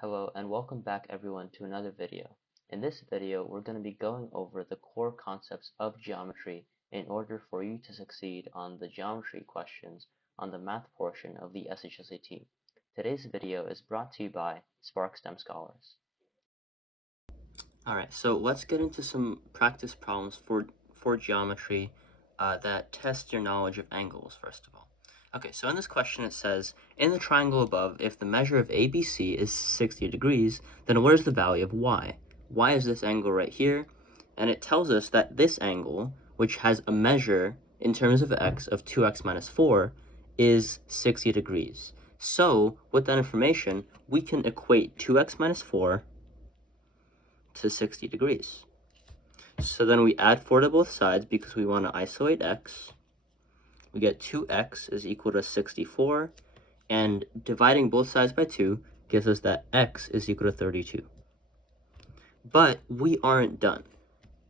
Hello and welcome back everyone to another video. In this video, we're going to be going over the core concepts of geometry in order for you to succeed on the geometry questions on the math portion of the SHSAT. Today's video is brought to you by Spark STEM Scholars. Alright, so let's get into some practice problems for geometry that test your knowledge of angles, first of all. Okay, so in this question it says, in the triangle above, if the measure of ABC is 60 degrees, then what is the value of y? Y is this angle right here, and it tells us that this angle, which has a measure in terms of x of 2x minus 4, is 60 degrees. So, with that information, we can equate 2x minus 4 to 60 degrees. So then we add 4 to both sides because we want to isolate x. We get 2x is equal to 64, and dividing both sides by 2 gives us that x is equal to 32. But we aren't done.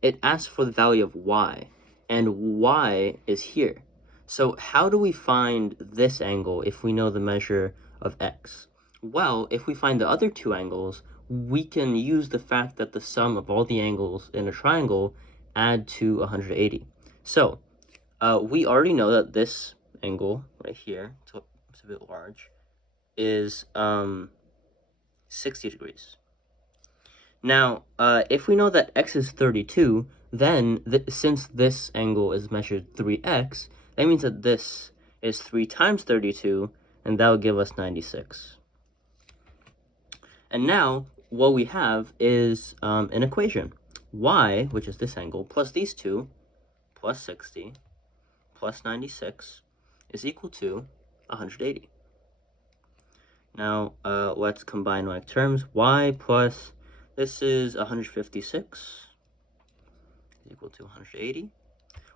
It asks for the value of y, and y is here. So how do we find this angle if we know the measure of x? Well, if we find the other two angles, we can use the fact that the sum of all the angles in a triangle add to 180. So we already know that this angle right here, so it's a bit large, is 60 degrees. Now, if we know that x is 32, then since this angle is measured 3x, that means that this is 3 times 32, and that will give us 96. And now, what we have is an equation. Y, which is this angle, plus these two, plus 60, plus 96 is equal to 180. Now, let's combine like terms. Y plus, this is 156 is equal to 180.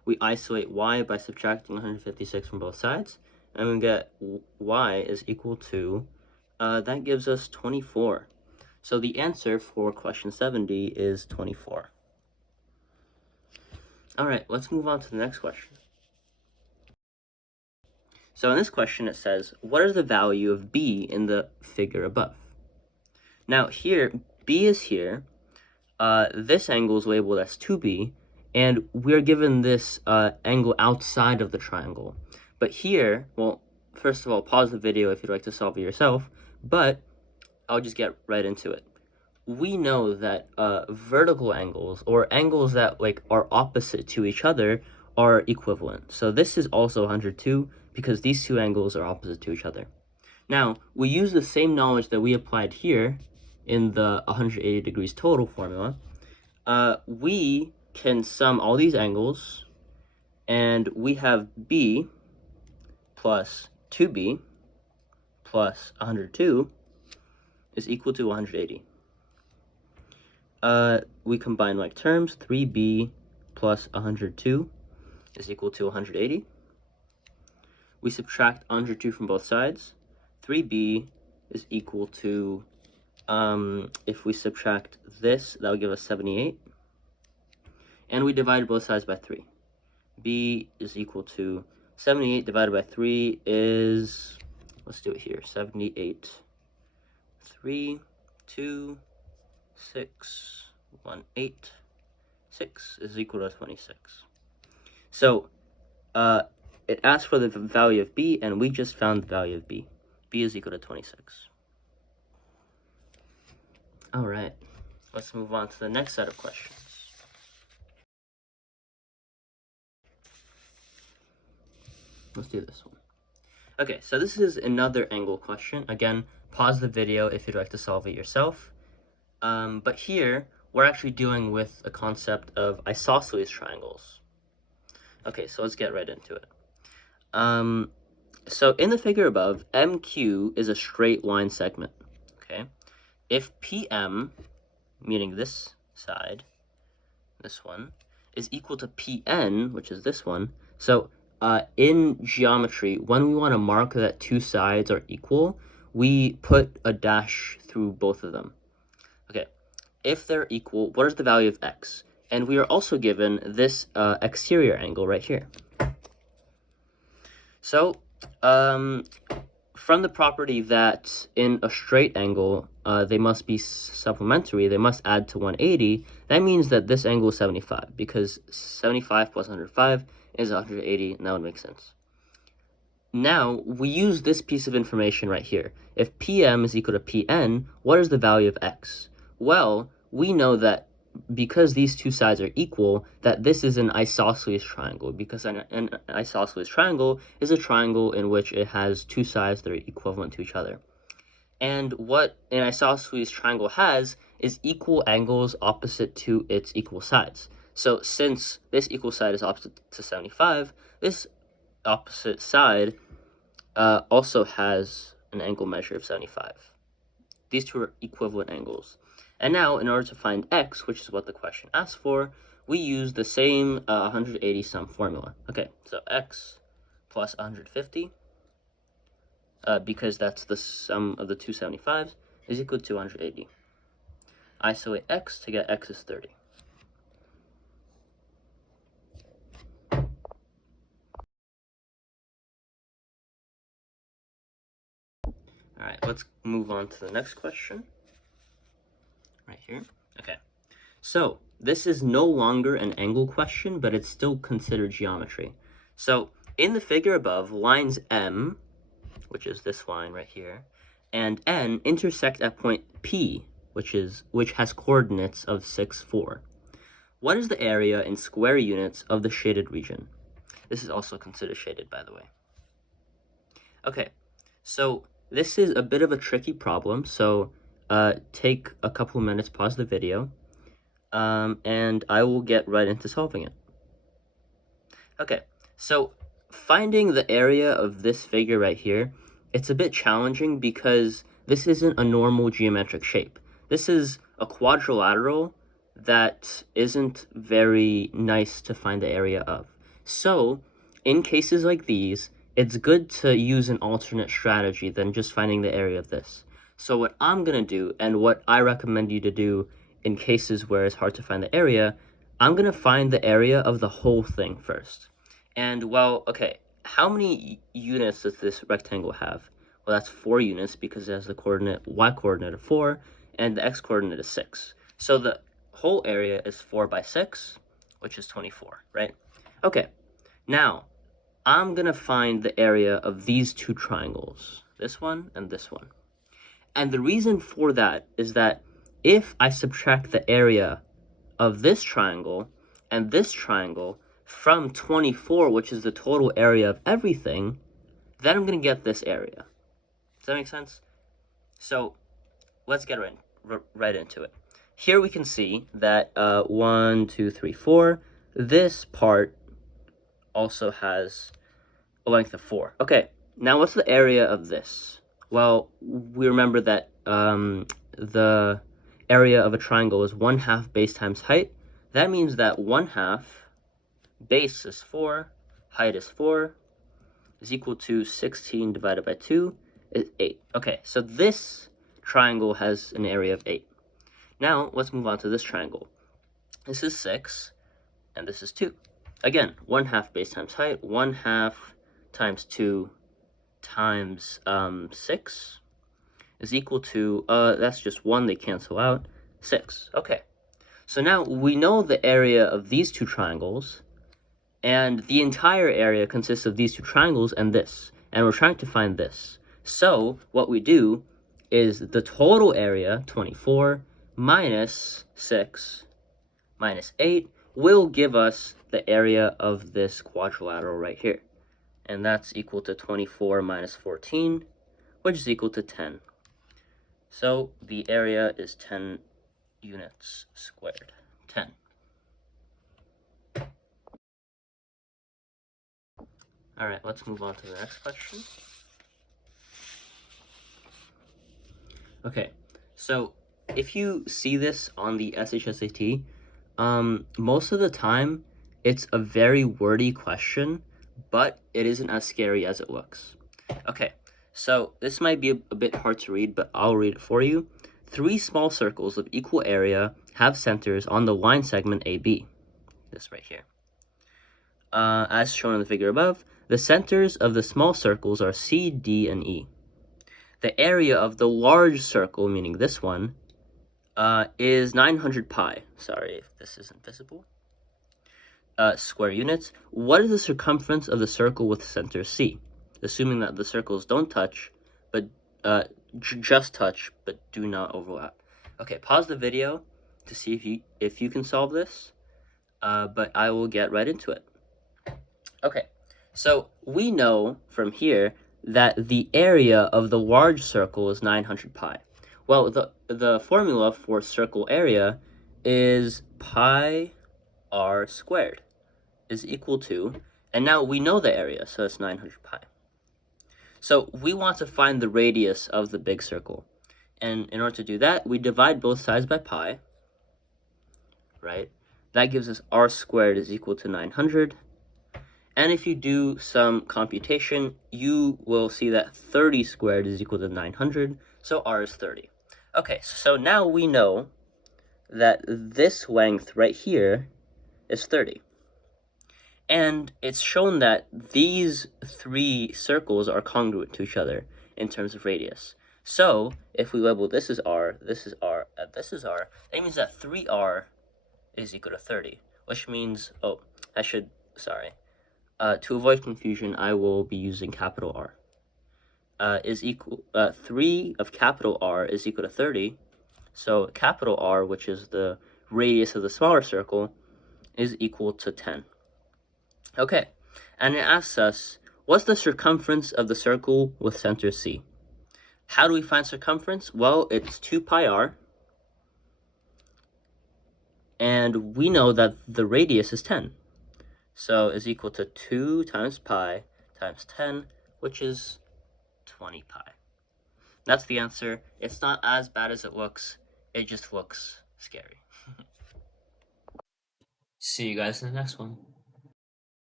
We isolate y by subtracting 156 from both sides, and we get y is equal to, that gives us 24. So the answer for question 70 is 24. All right, let's move on to the next question. So in this question it says, what is the value of b in the figure above? Now here, b is here, this angle is labeled as 2b, and we're given this angle outside of the triangle. But here, well, first of all, pause the video if you'd like to solve it yourself, but I'll just get right into it. We know that vertical angles, or angles that are opposite to each other, are equivalent. So this is also 102 because these two angles are opposite to each other. Now, we use the same knowledge that we applied here in the 180 degrees total formula. We can sum all these angles, and we have b plus 2b plus 102 is equal to 180. We combine like terms. 3b plus 102 is equal to 180. We subtract 102 from both sides. 3b is equal to, if we subtract this, that will give us 78. And we divide both sides by 3. b is equal to 78 divided by 3 is, let's do it here, 78. 3, 2, 6, 1, 8, 6 is equal to 26. So it asks for the value of b, and we just found the value of b. b is equal to 26. All right, let's move on to the next set of questions. Let's do this one. Okay, so this is another angle question. Again, pause the video if you'd like to solve it yourself. But here, we're actually dealing with a concept of isosceles triangles. Okay, so let's get right into it. So in the figure above, MQ is a straight line segment, okay? If PM, meaning this side, this one, is equal to PN, which is this one, so in geometry, when we want to mark that two sides are equal, we put a dash through both of them. Okay, if they're equal, what is the value of x? And we are also given this exterior angle right here. So from the property that in a straight angle, they must be supplementary, they must add to 180, that means that this angle is 75, because 75 plus 105 is 180, and that would make sense. Now, we use this piece of information right here. If PM is equal to PN, what is the value of X? Well, we know that because these two sides are equal, that this is an isosceles triangle, because an isosceles triangle is a triangle in which it has two sides that are equivalent to each other. And what an isosceles triangle has is equal angles opposite to its equal sides. So since this equal side is opposite to 75, this opposite side also has an angle measure of 75. These two are equivalent angles. And now, in order to find x, which is what the question asks for, we use the same 180 sum formula. Okay, so x plus 150, because that's the sum of the two 75s, is equal to 180. Isolate x to get x is 30. All right, let's move on to the next question. Right here. Okay. So this is no longer an angle question, but it's still considered geometry. So in the figure above, lines M, which is this line right here, and N intersect at point P, which has coordinates of 6, 4. What is the area in square units of the shaded region? This is also considered shaded, by the way. Okay, so this is a bit of a tricky problem, so take a couple minutes, pause the video, and I will get right into solving it. Okay, so finding the area of this figure right here, it's a bit challenging because this isn't a normal geometric shape. This is a quadrilateral that isn't very nice to find the area of. So, in cases like these, it's good to use an alternate strategy than just finding the area of this. So what I'm going to do, and what I recommend you to do in cases where it's hard to find the area, I'm going to find the area of the whole thing first. And, well, okay, how many units does this rectangle have? Well, that's 4 units because it has the y-coordinate of 4, and the x-coordinate is 6. So the whole area is 4 by 6, which is 24, right? Okay, now, I'm going to find the area of these two triangles, this one and this one. And the reason for that is that if I subtract the area of this triangle and this triangle from 24, which is the total area of everything, then I'm going to get this area. Does that make sense? So let's get right into it. Here we can see that 1, 2, 3, 4, this part also has a length of 4. Okay, now what's the area of this? Well, we remember that the area of a triangle is 1/2 base times height. That means that 1/2 base is 4, height is 4, is equal to 16 divided by 2 is 8. Okay, so this triangle has an area of 8. Now, let's move on to this triangle. This is 6, and this is 2. Again, 1/2 base times height, 1/2 times 2 times 6 is equal to, that's just 1, they cancel out, 6. Okay, so now we know the area of these two triangles, and the entire area consists of these two triangles and this, and we're trying to find this. So what we do is the total area, 24, minus 6 minus 8, will give us the area of this quadrilateral right here. And that's equal to 24 minus 14, which is equal to 10. So the area is 10 units squared. 10. All right, let's move on to the next question. Okay, so if you see this on the SHSAT, most of the time it's a very wordy question, but it isn't as scary as it looks. Okay, so this might be a bit hard to read, but I'll read it for you. 3 small circles of equal area have centers on the line segment AB. This right here. As shown in the figure above, the centers of the small circles are C, D, and E. the area of the large circle, meaning this one, is 900 pi. Sorry if this isn't visible. Square units. What is the circumference of the circle with center C? Assuming that the circles don't touch, but just touch, but do not overlap. Okay, pause the video to see if you can solve this, but I will get right into it. Okay, so we know from here that the area of the large circle is 900 pi. Well, the formula for circle area is pi r squared is equal to, and now we know the area, so it's 900 pi. So we want to find the radius of the big circle. And in order to do that, we divide both sides by pi, right? That gives us r squared is equal to 900. And if you do some computation, you will see that 30 squared is equal to 900, so r is 30. Okay, so now we know that this length right here is 30. And it's shown that these three circles are congruent to each other in terms of radius. So if we label this as r, this is r, and this is r, that means that 3r is equal to 30, which means, to avoid confusion, I will be using capital R. 3 of capital R is equal to 30, so capital R, which is the radius of the smaller circle, is equal to 10. Okay, and it asks us, what's the circumference of the circle with center C? How do we find circumference? Well, it's 2 pi r, and we know that the radius is 10. So is equal to 2 times pi times 10, which is 20 pi. That's the answer. It's not as bad as it looks. It just looks scary. See you guys in the next one.